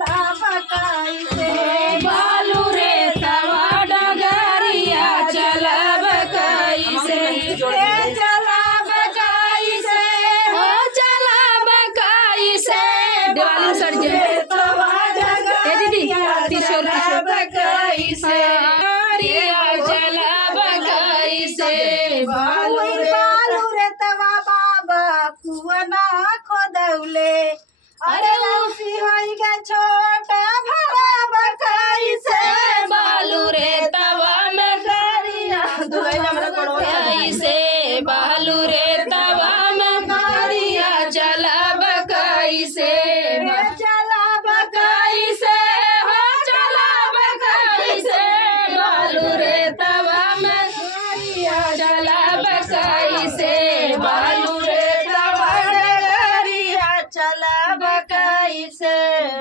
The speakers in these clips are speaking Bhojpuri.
चला बकाई से बालू रे तवा डगरिया चलब कैसे चला बकाई से हो चलब कैसे दिवाली सर जे तवा ए दीदी तिशोर चला बकाई से चलब कैसे बालू रे तवा बाबा कुआना खोदौले अरे लौसी होई गे छोटा भरा बकाई से बालू रे तवा में करिया कैसे बालू रे तवा में मारिया चलब कैसे चला बकाई कैसे हो चलब कैसे बालू रे तवा में मारिया चलब कैसे बालू रे तवा करिया चला बकाई से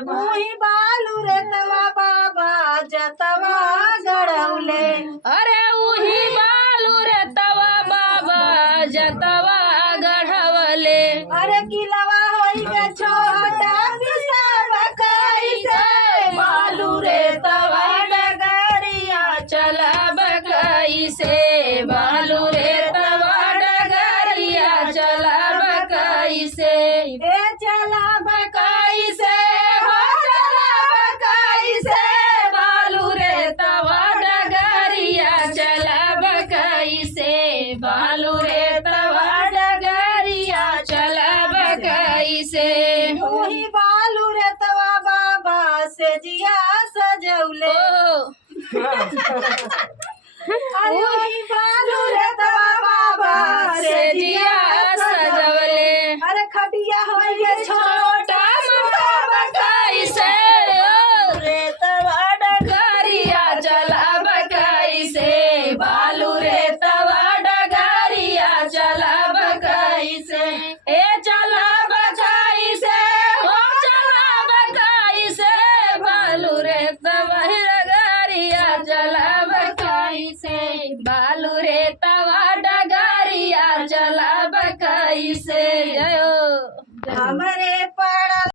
मुही बालू रे तवा बाबा जतवा गड़ौले अरे उही बालू रे तवा बाबा जतवा गढ़वले अरे किलवा होई गे छोटा पिसा बकाई से बालू रे तवा डगरिया चलब कैसे बालू रे तवा डगरिया चलब कैसे ए चला कैसे हो चलब कैसे बालू रे तवा डगरिया चलब कैसे बालू रे तवा डगरिया चलब कैसे मुही बालू रे तवा बाबा से जिया सजौले अरे मुही बालू रे तवा बाबा से जिया सजवले अरे खटिया होई गे छोटा मोटा कैसे रे तवा डगरिया चलब कैसे बालू रे तवा डगरिया चलब कैसे ए चलब कैसे हो चलब कैसे बालू रे तवा डगरिया चलब कैसे बालू रे तवा